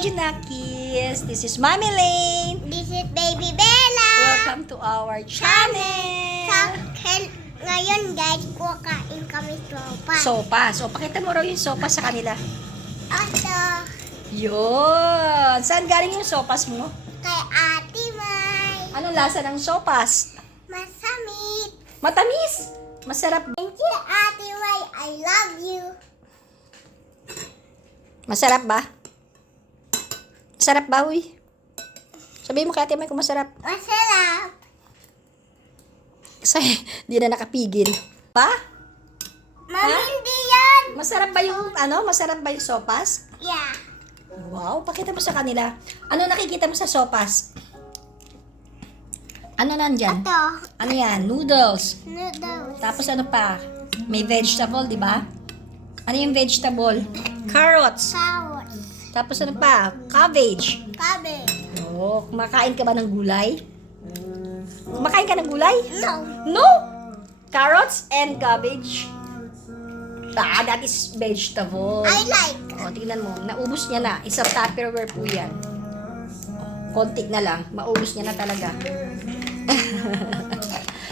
Junakis. This is Mommy Lane. This is Baby Bella. Welcome to our channel. Ngayon guys, kukain kami sopas. Sopas. O, pakita mo raw yung sopas sa kanila. Ito, Yun. Saan galing yung sopas mo? kay Ate May. Anong lasa ng sopas? Masamit. Matamis. Masarap. Thank you, Ate May. I love you. Masarap ba? Masarap ba, uy? Sabihin mo kay Ate May kung masarap. Masarap. Kasi di na nakapigil. Pa? Mami, Ha? hindi yan. Masarap ba yung, masarap ba yung sopas? Yeah. Wow, pakita mo sa kanila. Ano nakikita mo sa sopas? Ano nandyan? Ito, Ano yan? Noodles. noodles. Tapos ano pa? May vegetable, di ba? Ano yung vegetable? Carrots. Carrots. Tapos ano pa? Cabbage. Cabbage. Oh, kumakain ka ba ng gulay? Kumakain ka ng gulay? No. No! Carrots and cabbage. That is vegetable. I like. O, tingnan mo. Naubos niya na. Isang Tupperware po yan. Konti na lang. Maubos niya na talaga.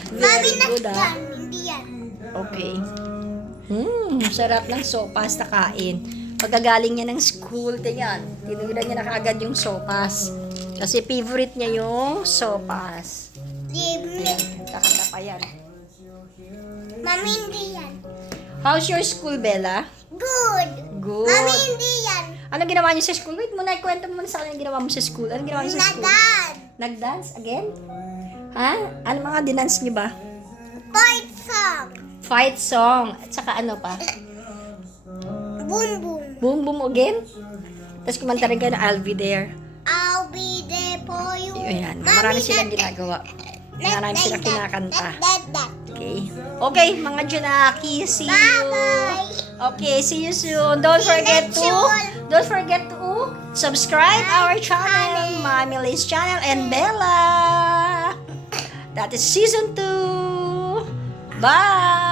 Mami, Very good, yan. ah. Hindi yan. Okay. Sarap ng sopas na kain. Pagkagaling niya ng school, tingnan. Tinulan niya na kaagad yung sopas. Kasi favorite niya yung sopas. Kakanta pa yan. Mami, hindi yan. How's your school, Bella? Good. Good. Mami, hindi yan. Ano ginawa niyo sa school? Wait muna, ikwento mo muna sa akin yung ginawa mo sa school. Ano ginawa niyo sa school? Nagan. Nag-dance again? Ha? Ano mga dinance niyo ba? Fight song. Fight song. At saka ano pa? Boom, boom. Boom Boom again? Tapos kumanta rin kayo na I'll Be There. I'll be there for you. Ayan, marami silang ginagawa. Marami silang kinakanta. That. Okay. Okay, mga Junaki, see you. Bye-bye. Okay, see you soon. Don't forget to subscribe our channel, Mommy Lay's channel, and Bella. That is season 2. Bye.